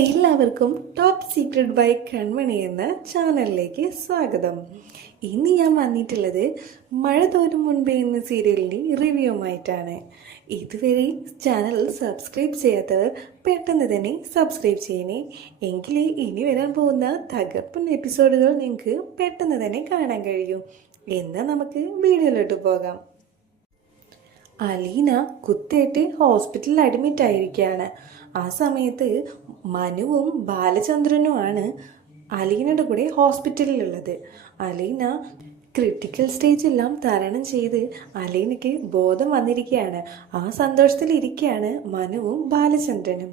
എല്ലാവർക്കും top secret by കൺമണി എന്ന ചാനലിലേക്ക് സ്വാഗതം. ഇന്ന് ഞാൻ വന്നിട്ടുള്ളത് മഴ തോരും മുൻപേ എന്ന സീരിയലിന്റെ റിവ്യൂമായിട്ടാണ്. ഇതുവരെ ചാനൽ സബ്സ്ക്രൈബ് ചെയ്യാത്തവർ പെട്ടെന്ന് തന്നെ സബ്സ്ക്രൈബ് ചെയ്യണേ. എങ്കിലേ ഇനി വരാൻ പോകുന്ന തകർപ്പൻ എപ്പിസോഡുകൾ നിങ്ങൾക്ക് പെട്ടെന്ന് തന്നെ കാണാൻ കഴിയും. എന്നാൽ നമുക്ക് വീഡിയോയിലോട്ട് പോകാം. അലീന കുത്തേറ്റ് ഹോസ്പിറ്റലിൽ അഡ്മിറ്റ് ആയിരിക്കുകയാണ് ആ സമയത്ത് മനുവും ബാലചന്ദ്രനുമാണ് അലീനയുടെ കൂടെ ഹോസ്പിറ്റലിലുള്ളത്. അലീന ക്രിട്ടിക്കൽ സ്റ്റേജ് എല്ലാം തരണം ചെയ്ത് അലീനയ്ക്ക് ബോധം വന്നിരിക്കുകയാണ്. ആ സന്തോഷത്തിലിരിക്കുകയാണ് മനുവും ബാലചന്ദ്രനും.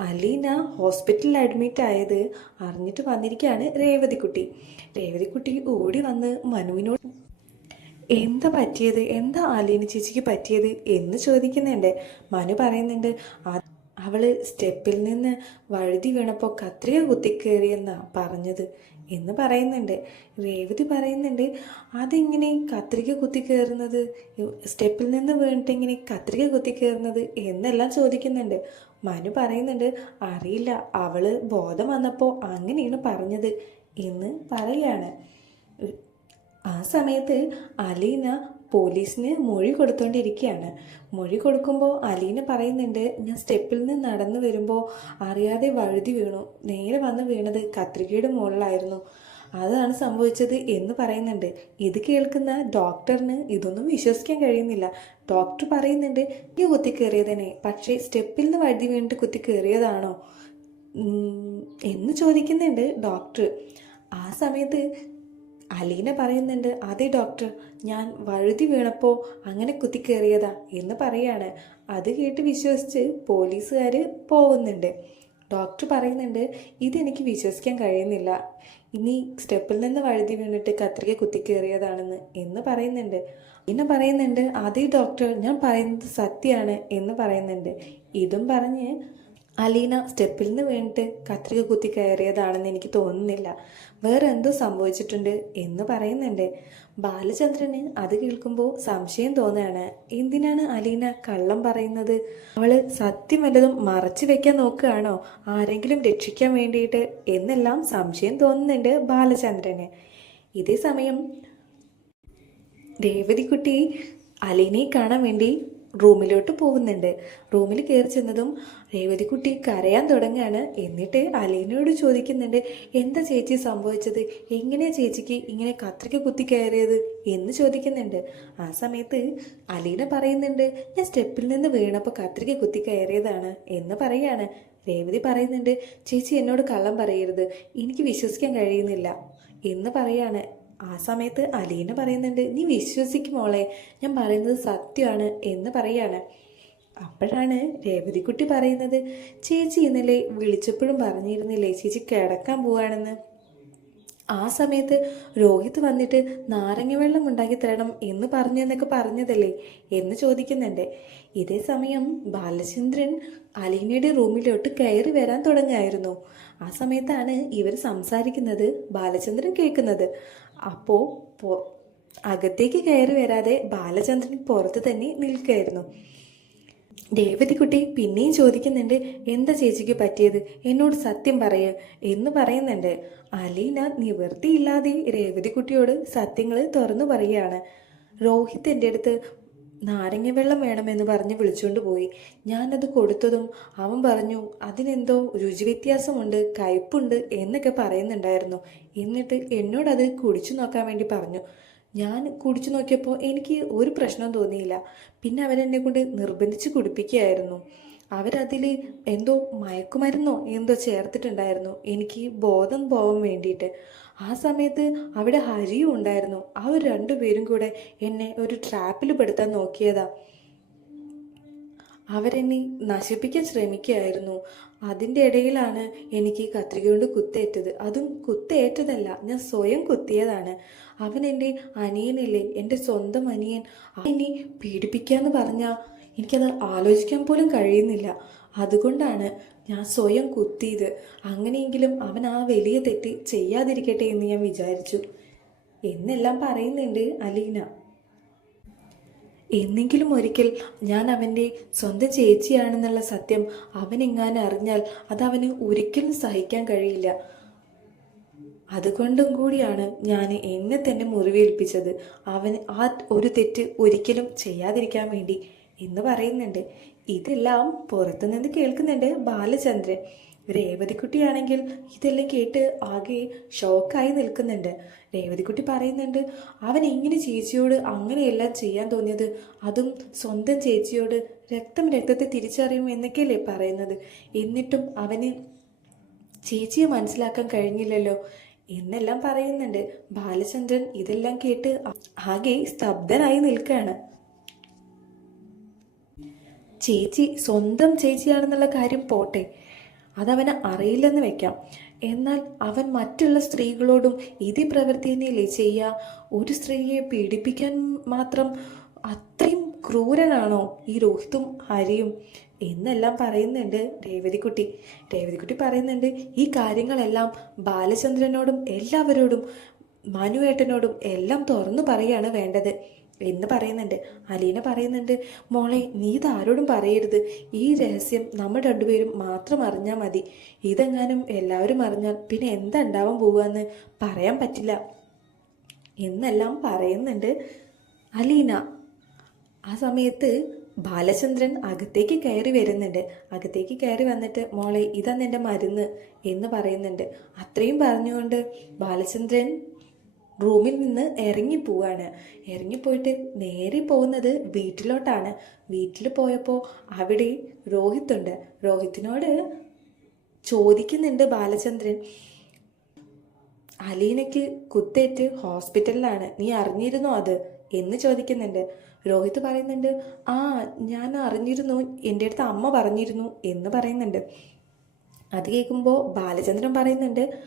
അലീന ഹോസ്പിറ്റലിൽ അഡ്മിറ്റ് ആയത് അറിഞ്ഞിട്ട് വന്നിരിക്കുകയാണ് രേവതിക്കുട്ടി. രേവതിക്കുട്ടി ഓടി വന്ന് മനുവിനോട് എന്താ പറ്റിയത്? എന്താ അലീന ചേച്ചിക്ക് പറ്റിയത്? എന്ന് ചോദിക്കുന്നുണ്ട്. മനു പറയുന്നുണ്ട് "ആ- അവൾ സ്റ്റെപ്പിൽ നിന്ന് വഴുതി വീണപ്പോൾ കത്രിക കുത്തിക്കേറിയെന്നാണ് പറഞ്ഞത് എന്ന് പറയുന്നുണ്ട്. രേവതി പറയുന്നുണ്ട് അതെങ്ങനെ കത്രിക കുത്തിക്കേറുന്നത്? സ്റ്റെപ്പിൽ നിന്ന് വീണിട്ട് എങ്ങനെ കത്രിക കുത്തിക്കേറുന്നത്? എന്നെല്ലാം ചോദിക്കുന്നുണ്ട്. മനു പറയുന്നുണ്ട് അറിയില്ല അവൾ ബോധം വന്നപ്പോൾ അങ്ങനെയാണ് പറഞ്ഞത് എന്ന് പറയാണ്. ആ സമയത്ത് അലീന പോലീസിന് മൊഴി കൊടുത്തോണ്ടിരിക്കുകയാണ് മൊഴി കൊടുക്കുമ്പോൾ അലീന പറയുന്നുണ്ട് ഞാൻ സ്റ്റെപ്പിൽ നിന്ന് നടന്നു വരുമ്പോൾ അറിയാതെ വഴുതി വീണു. നേരെ വന്ന് വീണത് കത്രികയുടെ മുകളിലായിരുന്നു അതാണ് സംഭവിച്ചത് എന്ന് പറയുന്നുണ്ട്. ഇത് കേൾക്കുന്ന ഡോക്ടറിന് ഇതൊന്നും വിശ്വസിക്കാൻ കഴിയുന്നില്ല. ഡോക്ടർ പറയുന്നുണ്ട് ഈ കുത്തി കയറിയതന്നെ പക്ഷേ സ്റ്റെപ്പിൽ നിന്ന് വഴുതി വീണിട്ട് കുത്തി കയറിയതാണോ എന്ന് ചോദിക്കുന്നുണ്ട് ഡോക്ടർ. ആ സമയത്ത് അലീന പറയുന്നുണ്ട് അതെ ഡോക്ടർ ഞാൻ വഴുതി വീണപ്പോൾ അങ്ങനെ കുത്തിക്കേറിയതാ എന്ന് പറയാണ്. അത് കേട്ട് വിശ്വസിച്ച് പോലീസുകാർ പോകുന്നുണ്ട് ഡോക്ടർ പറയുന്നുണ്ട് ഇതെനിക്ക് വിശ്വസിക്കാൻ കഴിയുന്നില്ല. ഇനി സ്റ്റെപ്പിൽ നിന്ന് വഴുതി വീണിട്ട് കത്രിക കുത്തിക്കേറിയതാണെന്ന് എന്ന് പറയുന്നുണ്ട്. പിന്നെ പറയുന്നുണ്ട് അതേ ഡോക്ടർ ഞാൻ പറയുന്നത് സത്യമാണ് എന്ന് പറയുന്നുണ്ട്. ഇതും പറഞ്ഞ് അലീന സ്റ്റെപ്പിൽ നിന്ന് വീണിട്ട് കത്രിക കുത്തി കയറിയതാണെന്ന് എനിക്ക് തോന്നുന്നില്ല. വേറെ എന്തോ സംഭവിച്ചിട്ടുണ്ട് എന്ന് പറയുന്നുണ്ട്. ബാലചന്ദ്രന് അത് കേൾക്കുമ്പോൾ സംശയം തോന്നുകയാണ്. എന്തിനാണ് അലീന കള്ളം പറയുന്നത്? അവൾ സത്യം വല്ലതും മറച്ചു വെക്കാൻ നോക്കുകയാണോ? ആരെങ്കിലും രക്ഷിക്കാൻ വേണ്ടിയിട്ട് എന്നെല്ലാം സംശയം തോന്നുന്നുണ്ട് ബാലചന്ദ്രന്. ഇതേ സമയം രേവതിക്കുട്ടി അലീനയെ കാണാൻ വേണ്ടി റൂമിലോട്ട് പോകുന്നുണ്ട്. റൂമിൽ കയറി ചെന്നതും രേവതിക്കുട്ടി കരയാൻ തുടങ്ങുകയാണ് എന്നിട്ട് അലീനയോട് ചോദിക്കുന്നുണ്ട് എന്താ ചേച്ചി സംഭവിച്ചത്? എങ്ങനെയാ ചേച്ചിക്ക് ഇങ്ങനെ കത്രിക കുത്തി കയറിയത്? എന്ന് ചോദിക്കുന്നുണ്ട്. ആ സമയത്ത് അലീന പറയുന്നുണ്ട് ഞാൻ സ്റ്റെപ്പിൽ നിന്ന് വീണപ്പോൾ കത്രിക കുത്തി കയറിയതാണ് എന്ന് പറയാണ്. രേവതി പറയുന്നുണ്ട് ചേച്ചി എന്നോട് കള്ളം പറയരുത്. എനിക്ക് വിശ്വസിക്കാൻ കഴിയുന്നില്ല എന്ന് പറയാണ്. ആ സമയത്ത് അലീന പറയുന്നുണ്ട് നീ വിശ്വസിക്കും മോളെ ഞാൻ പറയുന്നത് സത്യമാണ് എന്ന് പറയാണ്. അപ്പോഴാണ് രേവതിക്കുട്ടി പറയുന്നത് ചേച്ചി ഇന്നലെ വിളിച്ചപ്പോഴും പറഞ്ഞിരുന്നില്ലേ ചേച്ചി കിടക്കാൻ പോവാണെന്ന്? ആ സമയത്ത് രോഹിത് വന്നിട്ട് നാരങ്ങ വെള്ളം ഉണ്ടാക്കി തരണം എന്ന് പറഞ്ഞു എന്നൊക്കെ പറഞ്ഞതല്ലേ? എന്ന് ചോദിക്കുന്നുണ്ട്. ഇതേ സമയം ബാലചന്ദ്രൻ അലീനയുടെ റൂമിലോട്ട് കയറി വരാൻ തുടങ്ങായിരുന്നു ആ സമയത്താണ് ഇവർ സംസാരിക്കുന്നത് ബാലചന്ദ്രൻ കേൾക്കുന്നത്. അപ്പോൾ അകത്തേക്ക് കയറി വരാതെ ബാലചന്ദ്രൻ പുറത്ത് തന്നെ നിൽക്കുകയായിരുന്നു. രേവതിക്കുട്ടി പിന്നെയും ചോദിക്കുന്നുണ്ട് എന്താ ചേച്ചിക്ക് പറ്റിയത്? എന്നോട് സത്യം പറയ എന്ന് പറയുന്നുണ്ട്. അലീന നിവൃത്തിയില്ലാതെ രേവതിക്കുട്ടിയോട് സത്യങ്ങൾ തുറന്നു പറയുകയാണ്. രോഹിത് എന്റെ അടുത്ത് നാരങ്ങ വെള്ളം വേണമെന്ന് പറഞ്ഞ് വിളിച്ചുകൊണ്ട് പോയി. ഞാനത് കൊടുത്തതും അവൻ പറഞ്ഞു അതിനെന്തോ രുചി വ്യത്യാസമുണ്ട് കയ്പുണ്ട് എന്നൊക്കെ പറയുന്നുണ്ടായിരുന്നു. എന്നിട്ട് എന്നോടത് കുടിച്ചു നോക്കാൻ വേണ്ടി പറഞ്ഞു. ഞാൻ കുടിച്ചു നോക്കിയപ്പോൾ എനിക്ക് ഒരു പ്രശ്നം തോന്നിയില്ല. പിന്നെ അവരെന്നെ കൊണ്ട് നിർബന്ധിച്ച് കുടിപ്പിക്കുകയായിരുന്നു. അവരതിൽ എന്തോ മയക്കുമരുന്നോ എന്തോ ചേർത്തിട്ടുണ്ടായിരുന്നു. എനിക്ക് ബോധം പോകാൻ വേണ്ടിയിട്ട്. ആ സമയത്ത് അവിടെ ഹരിയും ഉണ്ടായിരുന്നു. ആ അവർ രണ്ടുപേരും കൂടെ എന്നെ ഒരു ട്രാപ്പിൽ പെടുത്താൻ നോക്കിയതാ. അവരെന്നെ നശിപ്പിക്കാൻ ശ്രമിക്കുകയായിരുന്നു. അതിന്റെ ഇടയിലാണ് എനിക്ക് കത്രിക കൊണ്ട് കുത്തേറ്റത്. അതും കുത്തേറ്റതല്ല ഞാൻ സ്വയം കുത്തിയതാണ്. അവൻ എന്റെ അനിയനല്ലേ എന്റെ സ്വന്തം അനിയൻ എന്നെ പീഡിപ്പിക്കാന്ന് പറഞ്ഞാൽ എനിക്കത് ആലോചിക്കാൻ പോലും കഴിയുന്നില്ല. അതുകൊണ്ടാണ് ഞാൻ സ്വയം കുത്തിയത്. അങ്ങനെയെങ്കിലും അവൻ ആ വലിയ തെറ്റ് ചെയ്യാതിരിക്കട്ടെ എന്ന് ഞാൻ വിചാരിച്ചു. എന്നെല്ലാം പറയുന്നുണ്ട് അലീന. എന്നെങ്കിലും ഒരിക്കൽ ഞാൻ അവന്റെ സ്വന്തം ചേച്ചിയാണെന്നുള്ള സത്യം അവനെങ്ങാനും അറിഞ്ഞാൽ അത് അതവന് ഒരിക്കലും സഹിക്കാൻ കഴിയില്ല. അതുകൊണ്ടും കൂടിയാണ് ഞാൻ എന്നെ തന്നെ മുറിവേൽപ്പിച്ചത്. അവൻ ആ ഒരു തെറ്റ് ഒരിക്കലും ചെയ്യാതിരിക്കാൻ വേണ്ടി എന്ന് പറയുന്നുണ്ട്. ഇതെല്ലാം പുറത്തുനിന്ന് കേൾക്കുന്നുണ്ട് ബാലചന്ദ്രൻ. രേവതിക്കുട്ടിയാണെങ്കിൽ ഇതെല്ലാം കേട്ട് ആകെ ഷോക്കായി നിൽക്കുന്നുണ്ട്. രേവതിക്കുട്ടി പറയുന്നുണ്ട് അവൻ എങ്ങനെ ചേച്ചിയോട് അങ്ങനെയെല്ലാം ചെയ്യാൻ തോന്നിയത്. അതും സ്വന്തം ചേച്ചിയോട് രക്തം രക്തത്തെ തിരിച്ചറിയും എന്നൊക്കെയല്ലേ പറയുന്നത്. എന്നിട്ടും അവന് ചേച്ചിയെ മനസ്സിലാക്കാൻ കഴിഞ്ഞില്ലല്ലോ. എന്നെല്ലാം പറയുന്നുണ്ട്. ബാലചന്ദ്രൻ ഇതെല്ലാം കേട്ട് ആകെ സ്തബ്ധനായി നിൽക്കുകയാണ്. ചേച്ചി സ്വന്തം ചേച്ചിയാണെന്നുള്ള കാര്യം പോട്ടെ. അതവന് അറിയില്ലെന്ന് വെക്കാം. എന്നാൽ അവൻ മറ്റുള്ള സ്ത്രീകളോടും ഇതേ പ്രവൃത്തി തന്നെയല്ലേ ചെയ്യുക ഒരു സ്ത്രീയെ പീഡിപ്പിക്കാൻ മാത്രം അത്രയും ക്രൂരനാണോ ഈ രോഹിത്തും ഹരിയും? എന്നെല്ലാം പറയുന്നുണ്ട് രേവതിക്കുട്ടി. രേവതിക്കുട്ടി പറയുന്നുണ്ട് ഈ കാര്യങ്ങളെല്ലാം ബാലചന്ദ്രനോടും എല്ലാവരോടും മനുവേട്ടനോടും എല്ലാം തുറന്നു പറയാണ് വേണ്ടത്. എന്ന് പറയുന്നുണ്ട്. അലീന പറയുന്നുണ്ട് മോളെ നീ ഇതാരോടും പറയരുത്. ഈ രഹസ്യം നമ്മൾ രണ്ടുപേരും മാത്രം അറിഞ്ഞാൽ മതി. ഇതെങ്ങാനും എല്ലാവരും അറിഞ്ഞാൽ പിന്നെ എന്താ ഉണ്ടാവാൻ പോവുകയെന്ന് പറയാൻ പറ്റില്ല. എന്നെല്ലാം പറയുന്നുണ്ട് അലീന. ആ സമയത്ത് ബാലചന്ദ്രൻ അകത്തേക്ക് കയറി വരുന്നുണ്ട്. അകത്തേക്ക് കയറി വന്നിട്ട് മോളെ ഇതാ നിന്റെ മരുന്ന് എന്ന് പറയുന്നുണ്ട്. അത്രയും പറഞ്ഞുകൊണ്ട് ബാലചന്ദ്രൻ റൂമിൽ നിന്ന് ഇറങ്ങിപ്പോവാണ് ഇറങ്ങിപ്പോയിട്ട് നേരെ പോകുന്നത് വീട്ടിലോട്ടാണ്. വീട്ടിൽ പോയപ്പോൾ അവിടെ രോഹിത് ഉണ്ട്. രോഹിത്തിനോട് ചോദിക്കുന്നുണ്ട് ബാലചന്ദ്രൻ അലീനയ്ക്ക് കുത്തേറ്റ് ഹോസ്പിറ്റലിലാണ്. നീ അറിഞ്ഞിരുന്നോ അത്? എന്ന് ചോദിക്കുന്നുണ്ട്. രോഹിത് പറയുന്നുണ്ട് ആ ഞാൻ അറിഞ്ഞിരുന്നു. എന്റെ അടുത്ത് അമ്മ പറഞ്ഞിരുന്നു എന്ന് പറയുന്നുണ്ട്. അത് കേൾക്കുമ്പോൾ ബാലചന്ദ്രൻ പറയുന്നുണ്ട്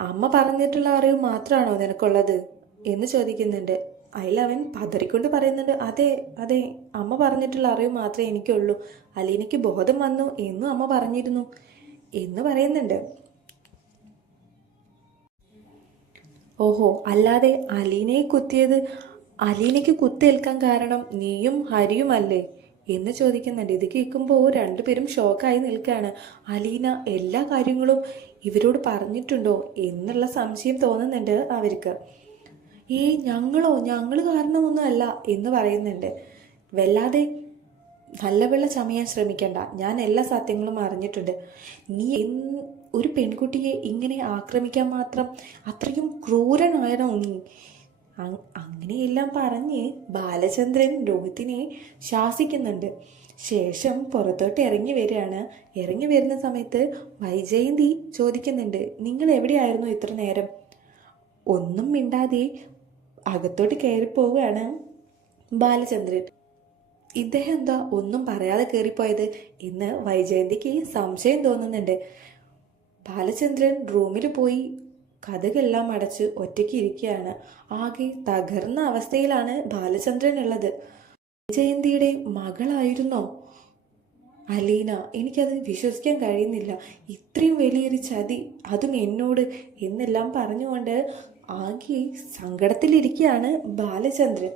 അമ്മ പറഞ്ഞിട്ടുള്ള അറിവ് മാത്രമാണോ നിനക്കുള്ളത്? എന്ന് ചോദിക്കുന്നുണ്ട്. അതിലവൻ പതറിക്കൊണ്ട് പറയുന്നുണ്ട്. അതെ അതെ. അമ്മ പറഞ്ഞിട്ടുള്ള അറിവ് മാത്രമേ എനിക്കുള്ളൂ. അലീനയ്ക്ക് ബോധം വന്നു എന്നും അമ്മ പറഞ്ഞിരുന്നു. എന്ന് പറയുന്നുണ്ട്. ഓഹോ അല്ലാതെ അലീനയെ കുത്തിയത് അലീനയ്ക്ക് കുത്തേൽക്കാൻ കാരണം നീയും ഹരിയുമല്ലേ? എന്ന് ചോദിക്കുന്നുണ്ട്. ഇത് കേൾക്കുമ്പോൾ രണ്ടുപേരും ഷോക്കായി നിൽക്കുകയാണ്. അലീന എല്ലാ കാര്യങ്ങളും ഇവരോട് പറഞ്ഞിട്ടുണ്ടോ എന്നുള്ള സംശയം തോന്നുന്നുണ്ട് അവർക്ക്. ഏ ഞങ്ങളോ? ഞങ്ങൾ കാരണമൊന്നുമല്ല എന്ന് പറയുന്നുണ്ട്. വല്ലാതെ നല്ല വെള്ള ചമയാൻ ശ്രമിക്കണ്ട. ഞാൻ എല്ലാ സത്യങ്ങളും അറിഞ്ഞിട്ടുണ്ട്. നീ ഒരു പെൺകുട്ടിയെ ഇങ്ങനെ ആക്രമിക്കാൻ മാത്രം അത്രയും ക്രൂരനായണോ നീ? അങ്ങനെയെല്ലാം പറഞ്ഞ് ബാലചന്ദ്രൻ രോഹിത്തിനെ ശാസിക്കുന്നുണ്ട്. ശേഷം പുറത്തോട്ട് ഇറങ്ങി വരികയാണ്. ഇറങ്ങി വരുന്ന സമയത്ത് വൈജയന്തി ചോദിക്കുന്നുണ്ട് നിങ്ങൾ എവിടെയായിരുന്നു ഇത്ര നേരം? ഒന്നും മിണ്ടാതെ അകത്തോട്ട് കയറിപ്പോവുകയാണ് ബാലചന്ദ്രൻ. ഇദ്ദേഹം എന്താ ഒന്നും പറയാതെ കയറിപ്പോയത്? എന്ന് വൈജയന്തിക്ക് സംശയം തോന്നുന്നുണ്ട്. ബാലചന്ദ്രൻ റൂമിൽ പോയി കഥകളെല്ലാം അടച്ച് ഒറ്റയ്ക്ക് ഇരിക്കുകയാണ്. ആകെ തകർന്ന അവസ്ഥയിലാണ് ബാലചന്ദ്രൻ ഉള്ളത്. ജയന്തിയുടെ മകളായിരുന്നോ? അലീന എനിക്കത് വിശ്വസിക്കാൻ കഴിയുന്നില്ല. ഇത്രയും വലിയൊരു ചതി അതും എന്നോട് എന്നെല്ലാം പറഞ്ഞുകൊണ്ട് ആകെ സങ്കടത്തിലിരിക്കുകയാണ് ബാലചന്ദ്രൻ.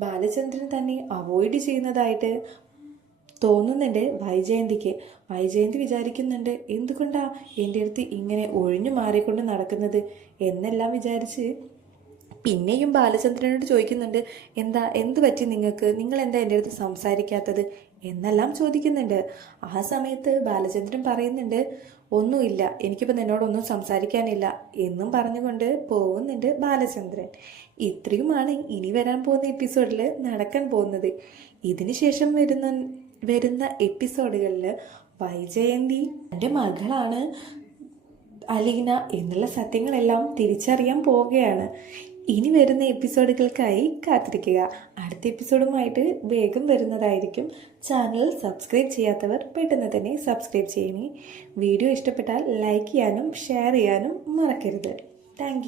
ബാലചന്ദ്രൻ തന്നെ അവോയ്ഡ് ചെയ്യുന്നതായിട്ട് തോന്നുന്നുണ്ട്. വൈജയന്തിക്ക്. വൈജയന്തി വിചാരിക്കുന്നുണ്ട് എന്തുകൊണ്ടാ എന്റെ അടുത്ത് ഇങ്ങനെ ഒഴിഞ്ഞു മാറിക്കൊണ്ട് നടക്കുന്നത്? എന്നെല്ലാം വിചാരിച്ച് പിന്നെയും ബാലചന്ദ്രനോട് ചോദിക്കുന്നുണ്ട് എന്താ എന്ത് പറ്റി നിങ്ങൾക്ക്? നിങ്ങൾ എന്താ എന്റെ അടുത്ത് സംസാരിക്കാത്തത്? എന്നെല്ലാം ചോദിക്കുന്നുണ്ട്. ആ സമയത്ത് ബാലചന്ദ്രൻ പറയുന്നുണ്ട് ഒന്നുമില്ല എനിക്കിപ്പോൾ നിന്നോടൊന്നും സംസാരിക്കാനില്ല എന്നും പറഞ്ഞുകൊണ്ട് പോകുന്നുണ്ട് ബാലചന്ദ്രൻ. ഇത്രയുമാണ് ഇനി വരാൻ പോകുന്ന എപ്പിസോഡിൽ നടക്കാൻ പോകുന്നത്. ഇതിന് ശേഷം വരുന്ന വരുന്ന എപ്പിസോഡുകളിൽ വൈജയന്തി എന്റെ മകളാണ് അലീന എന്നുള്ള സത്യങ്ങളെല്ലാം തിരിച്ചറിയാൻ പോവുകയാണ്. ഇനി വരുന്ന എപ്പിസോഡുകൾക്കായി കാത്തിരിക്കുക. അടുത്ത എപ്പിസോഡുമായിട്ട് വേഗം വരുന്നതായിരിക്കും. ചാനൽ സബ്സ്ക്രൈബ് ചെയ്യാത്തവർ പെട്ടെന്ന് തന്നെ സബ്സ്ക്രൈബ് ചെയ്യണേ. വീഡിയോ ഇഷ്ടപ്പെട്ടാൽ ലൈക്ക് ചെയ്യാനും ഷെയർ ചെയ്യാനും മറക്കരുത്. താങ്ക്